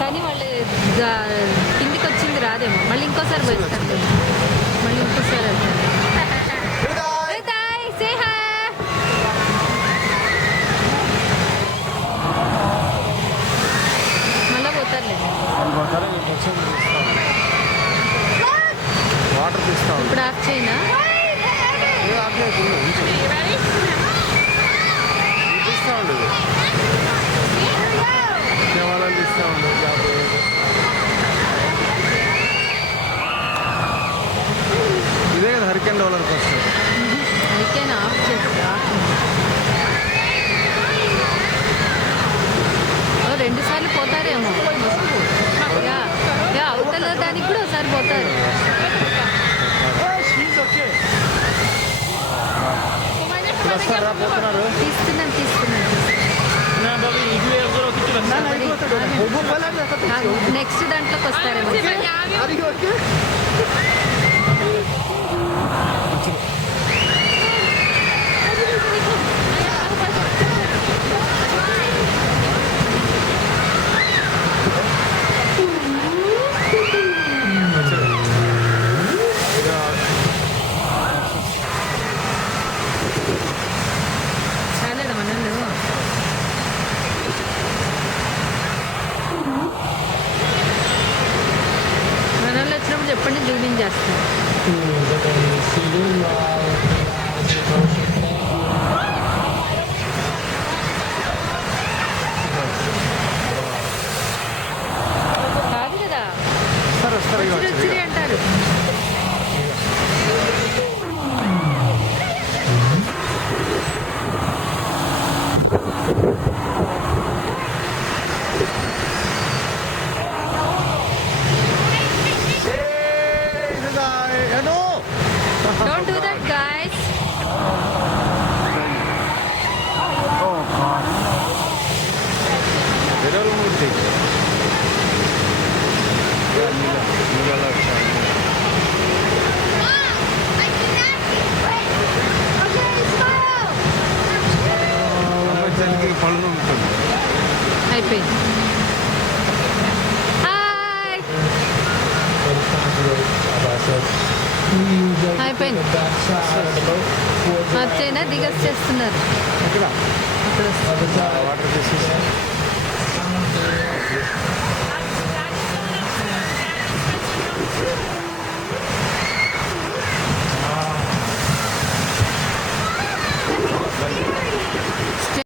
కానీ వాళ్ళు కిందికి వచ్చింది రాదేమో, మళ్ళీ ఇంకోసారి పోయిస్తారు, మళ్ళీ ఇంకోసారి వెళ్తారు. మళ్ళీ పోతారులే. వాటర్ తీస్తాం. ఇప్పుడు ఆఫ్ చేయనా? తీస్తా ఉండదు, దేవాలయాలు తీస్తా ఉండదు. ఇదే కదా హరికేన్ డెవలర్ ఫస్ట్. హరికేన్ ఆఫ్ చేస్తా. 2 సార్లు పోతారేమో. అవతల దానికి కూడా ఒకసారి పోతారు. తీస్తున్నాను నెక్స్ట్ దాంట్లోకి వస్తారేమో. చెప్పండి, జూమింగ్ చేస్తాను. కాదు కదా, వచ్చిరి అంటారు. Don't do that, guys. Oh God. Vedalmurti. పళ్ళు ఉంటుంది. అయిపోయింది. అయిపోయింది. వచ్చైనా దిగొచ్చేస్తున్నారు. వాటర్ తీసేసి